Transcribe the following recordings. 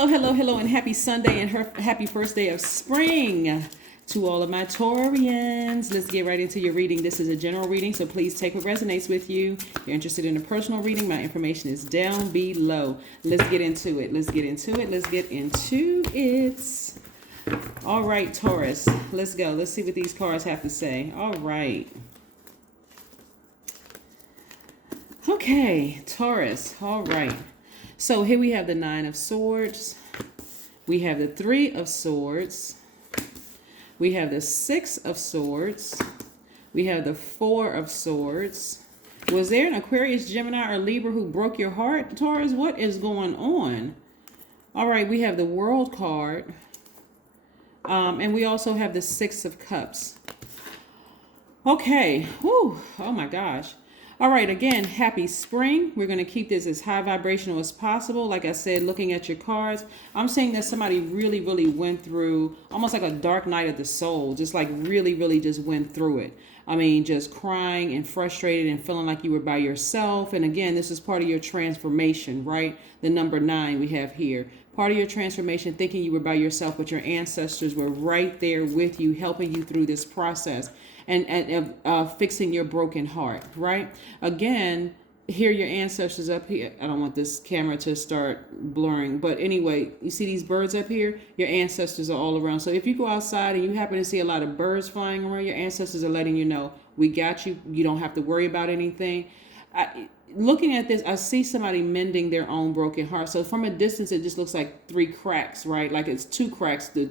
Hello, and happy Sunday and happy first day of spring to all of my Taurians. Let's get right into your reading. This is a general reading, so please take what resonates with you. If you're interested in a personal reading, my information is down below. Let's get into it. All right, Taurus, let's go. Let's see what these cards have to say. All right. Okay, Taurus. All right. So here we have the Nine of Swords. We have the Three of Swords. We have the Six of Swords. We have the Four of Swords. Was there an Aquarius, Gemini, or Libra who broke your heart, Taurus? What is going on? All right, we have the World card. And we also have the Six of Cups. Okay. Whew. Oh my gosh. All right, again, happy spring. We're going to keep this as high vibrational as possible. Like I said, looking at your cards, I'm saying that somebody really went through almost like a dark night of the soul, just like really just went through it. I mean, just crying and frustrated and feeling like you were by yourself. And again, this is part of your transformation, right? The number 9 we have here. Part of your transformation, thinking you were by yourself, but your ancestors were right there with you, helping you through this process and fixing your broken heart, right? Again, here your ancestors up here. I don't want this camera to start blurring, but anyway, you see these birds up here? Your ancestors are all around. So if you go outside and you happen to see a lot of birds flying around, your ancestors are letting you know, we got you. You don't have to worry about anything. Looking at this, I see somebody mending their own broken heart. So from a distance, it just looks like 3 cracks, right? Like it's 2 cracks. The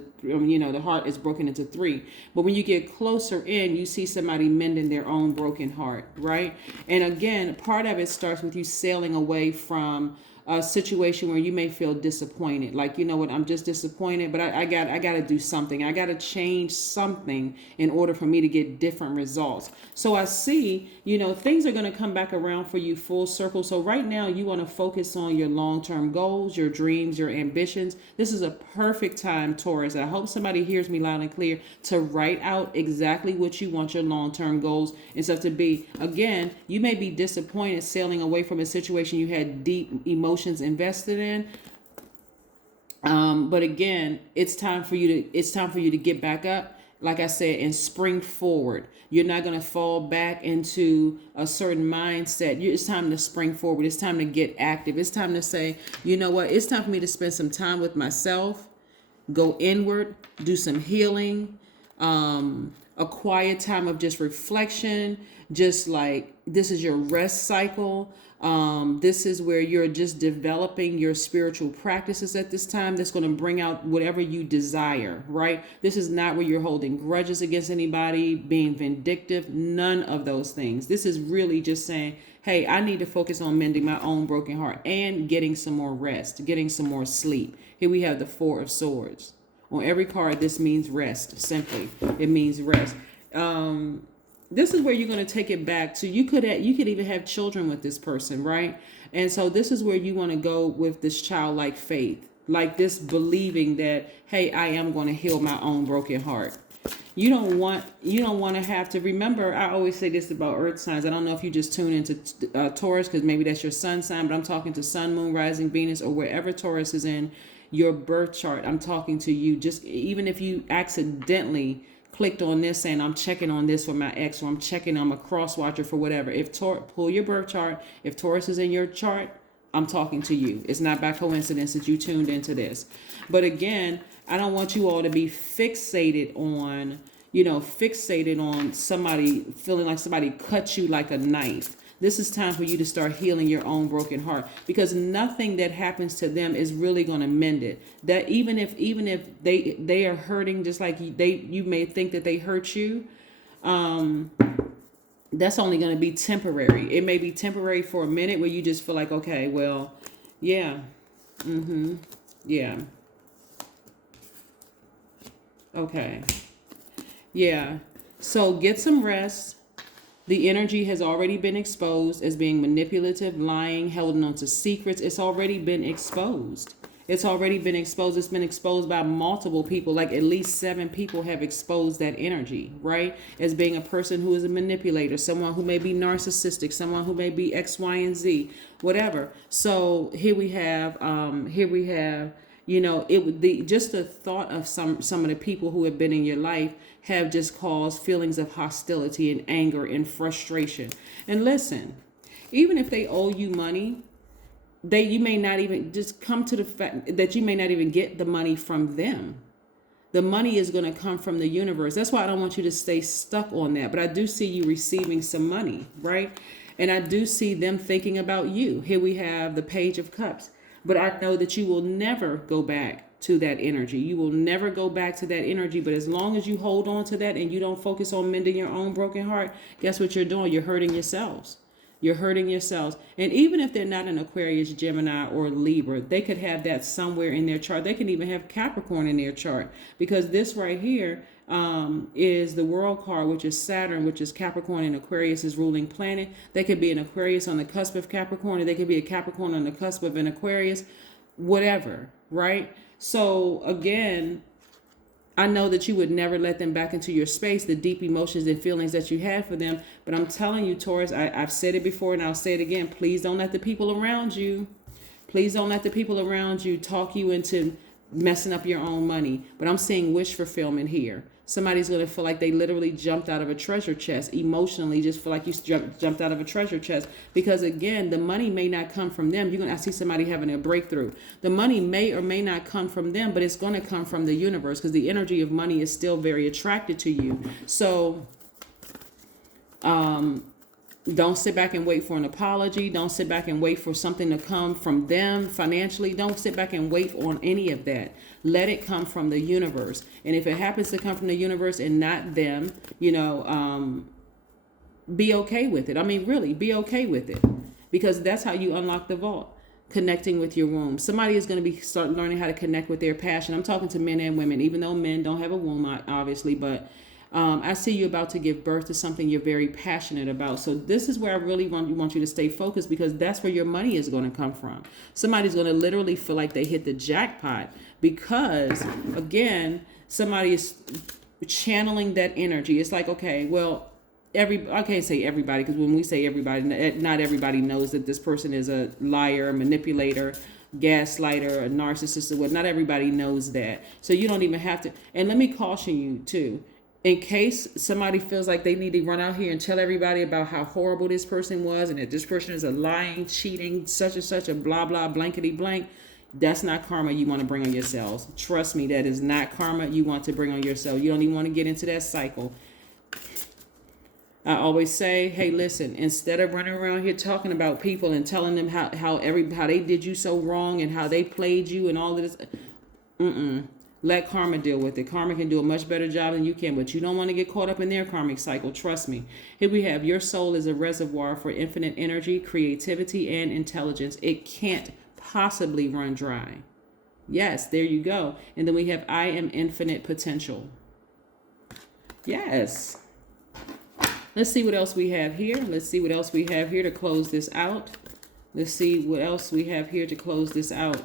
heart is broken into 3. But when you get closer in, you see somebody mending their own broken heart, right? And again, part of it starts with you sailing away from a situation where you may feel disappointed. Like, you know what, I'm just disappointed, but I got to do something. I got to change something in order for me to get different results. So I see, things are going to come back around for you full circle. So right now you want to focus on your long-term goals, your dreams, your ambitions. This is a perfect time, Taurus. I hope somebody hears me loud and clear to write out exactly what you want your long-term goals and stuff to be. Again, you may be disappointed sailing away from a situation you had deep emotions invested in, but again, it's time for you to get back up, like I said, and spring forward. You're not going to fall back into a certain mindset. It's time to spring forward. It's time to get active. It's time to say, you know what, it's time for me to spend some time with myself, go inward, do some healing, a quiet time of just reflection, just like this is your rest cycle. This is where you're just developing your spiritual practices at this time. That's going to bring out whatever you desire, right? This is not where you're holding grudges against anybody, being vindictive, none of those things. This is really just saying, hey, I need to focus on mending my own broken heart and getting some more rest, getting some more sleep. Here we have the Four of Swords. On every card, this means rest, simply. It means rest. This is where you're going to take it back to, you could even have children with this person, right? And so this is where you want to go with this childlike faith, like this believing that, hey, I am going to heal my own broken heart. You don't want to have to remember. I always say this about earth signs. I don't know if you just tune into Taurus because maybe that's your sun sign, but I'm talking to sun, moon, rising, Venus, or wherever Taurus is in your birth chart. I'm talking to you. Just even if you accidentally clicked on this saying I'm checking on this for my ex, or I'm a cross watcher for whatever. Pull your birth chart. If Taurus is in your chart, I'm talking to you. It's not by coincidence that you tuned into this. But again, I don't want you all to be fixated on somebody feeling like somebody cut you like a knife. This is time for you to start healing your own broken heart, because nothing that happens to them is really going to mend it. That even if they are hurting just like you may think that they hurt you, that's only going to be temporary. It may be temporary for a minute where you just feel like, okay, well, yeah, yeah, okay, yeah. So get some rest. The energy has already been exposed as being manipulative, lying, holding on to secrets. It's already been exposed. It's been exposed by multiple people. Like at least 7 people have exposed that energy, right? As being a person who is a manipulator, someone who may be narcissistic, someone who may be X, Y, and Z, whatever. So here we have You know, it would the just the thought of some of the people who have been in your life have just caused feelings of hostility and anger and frustration. And listen, even if they owe you money, you may not even just come to the fact that you may not even get the money from them. The money is going to come from the universe. That's why I don't want you to stay stuck on that. But I do see you receiving some money, right? And I do see them thinking about you. Here we have the Page of Cups. But I know that you will never go back to that energy. You will never go back to that energy. But as long as you hold on to that and you don't focus on mending your own broken heart, guess what you're doing? You're hurting yourselves. You're hurting yourselves. And even if they're not an Aquarius, Gemini, or Libra, they could have that somewhere in their chart. They can even have Capricorn in their chart, because this right here is the World card, which is Saturn, which is Capricorn and Aquarius' ruling planet. They could be an Aquarius on the cusp of Capricorn, or they could be a Capricorn on the cusp of an Aquarius, whatever, right? So again, I know that you would never let them back into your space, the deep emotions and feelings that you have for them. But I'm telling you, Taurus, I've said it before and I'll say it again. Please don't let the people around you, talk you into messing up your own money. But I'm seeing wish fulfillment here. Somebody's going to feel like they literally jumped out of a treasure chest, emotionally just feel like you jumped out of a treasure chest. Because again, the money may not come from them. I see somebody having a breakthrough. The money may or may not come from them, but it's going to come from the universe, because the energy of money is still very attracted to you. So don't sit back and wait for an apology. Don't sit back and wait for something to come from them financially. Don't sit back and wait on any of that. Let it come from the universe. And if it happens to come from the universe and not them, be okay with it. I mean, really, be okay with it, because that's how you unlock the vault. Connecting with your womb. Somebody is going to start learning how to connect with their passion. I'm talking to men and women, even though men don't have a womb, obviously, but I see you about to give birth to something you're very passionate about. So this is where I really want you to stay focused, because that's where your money is going to come from. Somebody's going to literally feel like they hit the jackpot, because, again, somebody is channeling that energy. It's like, okay, well, I can't say everybody, because when we say everybody, not everybody knows that this person is a liar, a manipulator, gaslighter, a narcissist, or what. Not everybody knows that. So you don't even have to. And let me caution you too, in case somebody feels like they need to run out here and tell everybody about how horrible this person was, and that this person is a lying, cheating, such and such a blah, blah, blankety blank. That's not karma you want to bring on yourselves. Trust me, that is not karma you want to bring on yourself. You don't even want to get into that cycle. I always say, hey, listen, instead of running around here talking about people and telling them how they did you so wrong and how they played you and all of this, let karma deal with it. Karma can do a much better job than you can, but you don't want to get caught up in their karmic cycle. Trust me. Here we have, your soul is a reservoir for infinite energy, creativity, and intelligence. It can't possibly run dry. Yes, there you go. And then we have, I am infinite potential. Yes. Let's see what else we have here. Let's see what else we have here to close this out. Let's see what else we have here to close this out.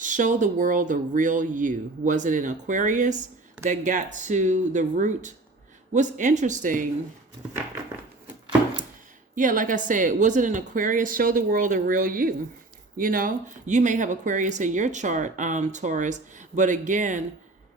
Show the world the real you. Was it an Aquarius that got to the root? What's interesting, yeah, like I said, was it an Aquarius? Show the world the real you. You may have Aquarius in your chart, Taurus, but again,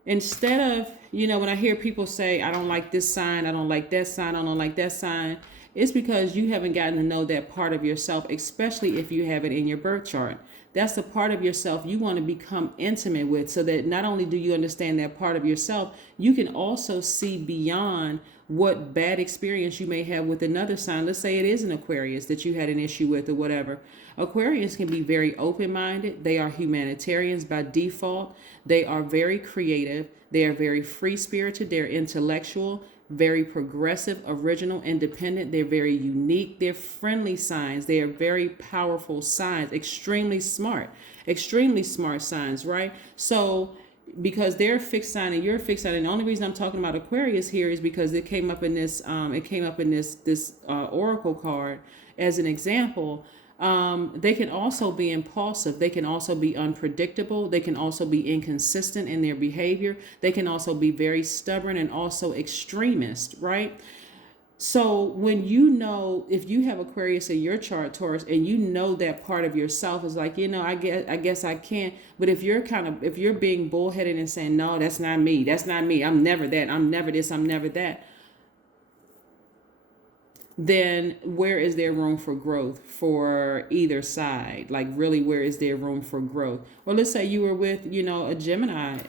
instead of, when I hear people say, I don't like this sign, I don't like that sign, I don't like that sign, it's because you haven't gotten to know that part of yourself, especially if you have it in your birth chart. That's the part of yourself you want to become intimate with, so that not only do you understand that part of yourself, you can also see beyond what bad experience you may have with another sign. Let's say it is an Aquarius that you had an issue with or whatever. Aquarians can be very open-minded. They are humanitarians by default. They are very creative. They are very free-spirited. They're intellectual, very progressive, original, independent. They're very unique. They're friendly signs. They are very powerful signs, extremely smart signs, right? So because they're a fixed sign and you're a fixed sign, and the only reason I'm talking about Aquarius here is because it came up in this oracle card as an example. They can also be impulsive. They can also be unpredictable. They can also be inconsistent in their behavior. They can also be very stubborn and also extremist, right? So when you know, if you have Aquarius in your chart, Taurus, and you know that part of yourself is like, I guess I can't. But if you're being bullheaded and saying, no, that's not me. That's not me. I'm never that. I'm never this. I'm never that. Then where is there room for growth for either side? Like, really, where is there room for growth? Or let's say you were with, a Gemini.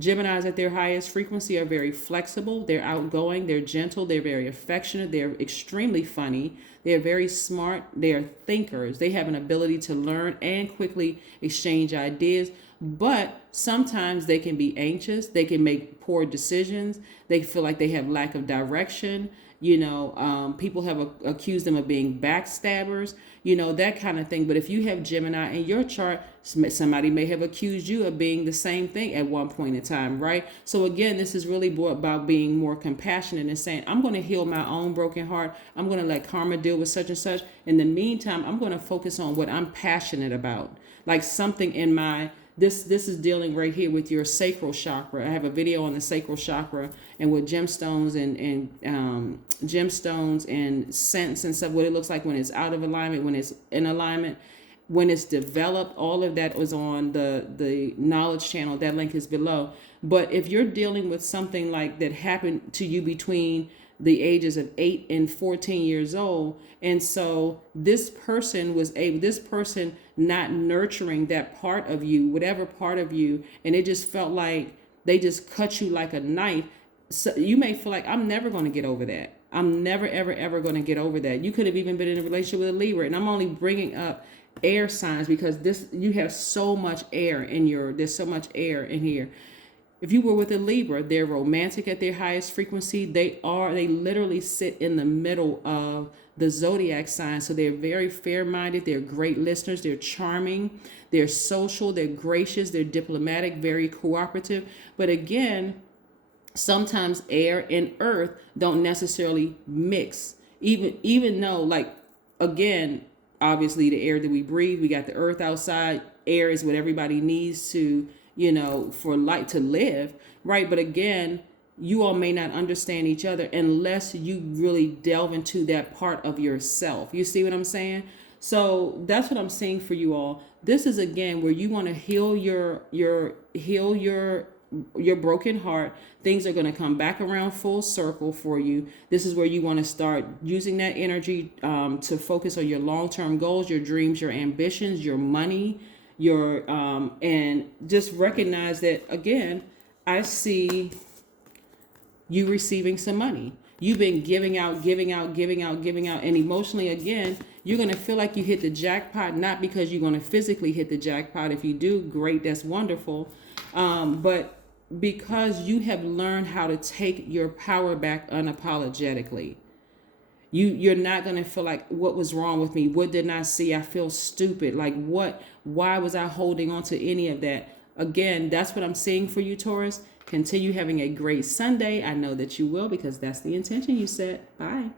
Geminis at their highest frequency are very flexible. They're outgoing. They're gentle. They're very affectionate. They're extremely funny. They're very smart. They are thinkers. They have an ability to learn and quickly exchange ideas. But sometimes they can be anxious. They can make poor decisions. They feel like they have lack of direction. People have accused them of being backstabbers, that kind of thing. But if you have Gemini in your chart, somebody may have accused you of being the same thing at one point in time, right? So again, this is really about being more compassionate and saying, I'm going to heal my own broken heart. I'm going to let karma deal with such and such. In the meantime, I'm going to focus on what I'm passionate about, like something in my this is dealing right here with your sacral chakra. I have a video on the sacral chakra and with gemstones and scents and stuff, what it looks like when it's out of alignment, when it's in alignment, when it's developed. All of that was on the knowledge channel. That link is below. But if you're dealing with something like that happened to you between the ages of 8 and 14 years old, and so this person not nurturing that part of you, whatever part of you, and it just felt like they just cut you like a knife. So you may feel like, I'm never going to get over that. I'm never, ever, ever going to get over that. You could have even been in a relationship with a Libra, and I'm only bringing up air signs because you have so much air there's so much air in here. If you were with a Libra, they're romantic at their highest frequency. They literally sit in the middle of the Zodiac sign. So they're very fair-minded. They're great listeners. They're charming. They're social. They're gracious. They're diplomatic, very cooperative. But again, sometimes air and earth don't necessarily mix. Even though, like, again, obviously the air that we breathe, we got the earth outside. Air is what everybody needs to, for light to live, right? But again, you all may not understand each other unless you really delve into that part of yourself. You see what I'm saying? So that's what I'm saying for you all. This is again where you want to heal your broken heart. Things are going to come back around full circle for you. This is where you want to start using that energy to focus on your long-term goals, your dreams, your ambitions, your money, and just recognize that, again, I see you receiving some money. You've been giving out, and emotionally, again, you're going to feel like you hit the jackpot, not because you're going to physically hit the jackpot. If you do, great, that's wonderful. But because you have learned how to take your power back unapologetically. You're not going to feel like, what was wrong with me? What didn't I see? I feel stupid. Like, why was I holding on to any of that? Again, that's what I'm seeing for you, Taurus. Continue having a great Sunday. I know that you will, because that's the intention you set. Bye.